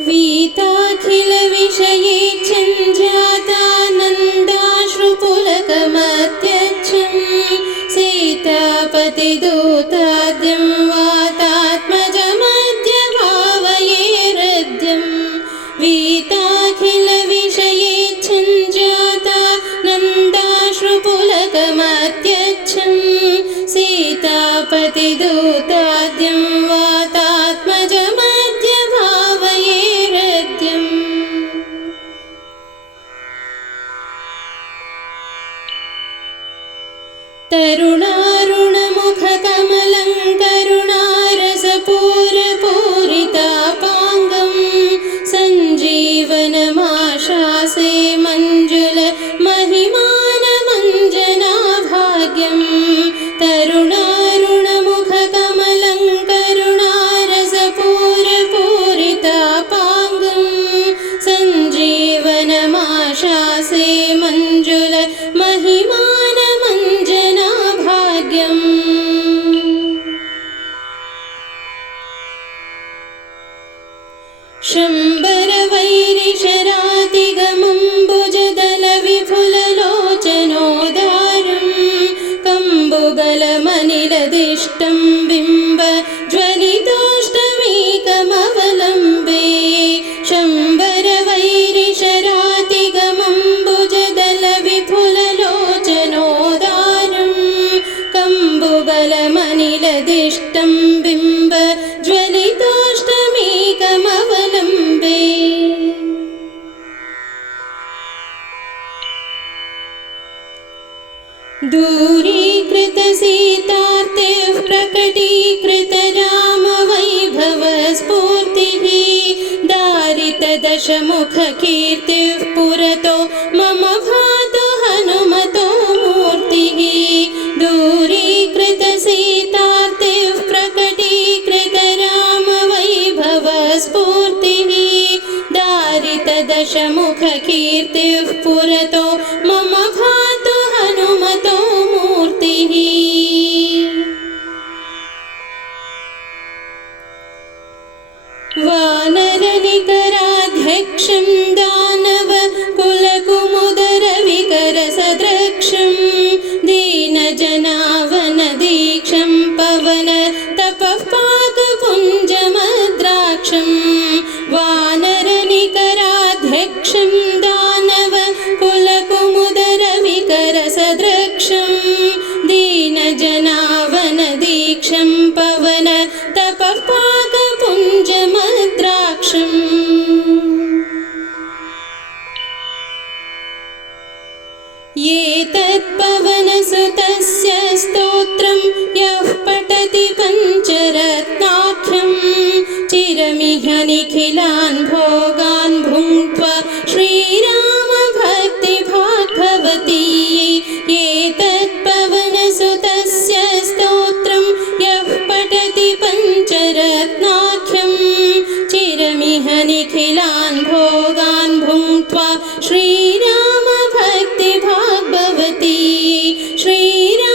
वीताखिलविषये छञ्जातानन्दाश्रुपुलकमत्यच्छं सीतापतिदूताद्यं वातात्मजमद्य भावये हृद्यं वीताखिलविषये छञ्जातानन्दाश्रुपुलकमत्यच्छं सीतापतिदूताद्यं तरुणारुणमुखकमलं करुणारसपूरपूरितापाङ्गं सञ्जीवनमाशासे मञ्जुल महिमानमञ्जनाभाग्यम् शम्बरवैरिशरातिगमम्बुजदलविफुललोचनोदारं कम्बुगलमनिलदिष्टं बिम्ब कम्बुगलमनिलदिष्टं बिम्ब ज्वलितोष्टमीकमवलम्बे दूरीकृतसीतार्तिः प्रकटीकृतरामवैभवस्फूर्तिः दारितदशमुखकीर्तिः पुरतो मम भातु प्रकटीकृतरामवैभवस्फूर्तिः दारितदशमुखकीर्तिः पुरतो मम भातु हनुमतो मूर्तिः। वानरनिकराध्यक्षं दानव ये तत्पवनसुतस्य स्तोत्रं यः पठति पञ्चरत्नाख्यं। चिरमिह निखिलान् भोगान् भुङ्क्त्वा श्रीरामभक्तिभाग्भवति। ये तत्पवनसुतस्य स्तोत्रं यः पठति पञ्चरत्नाख्यं। चिरमिह निखिलान् भोगान् भुङ्क्त्वा श्रीराम भवति श्रीरा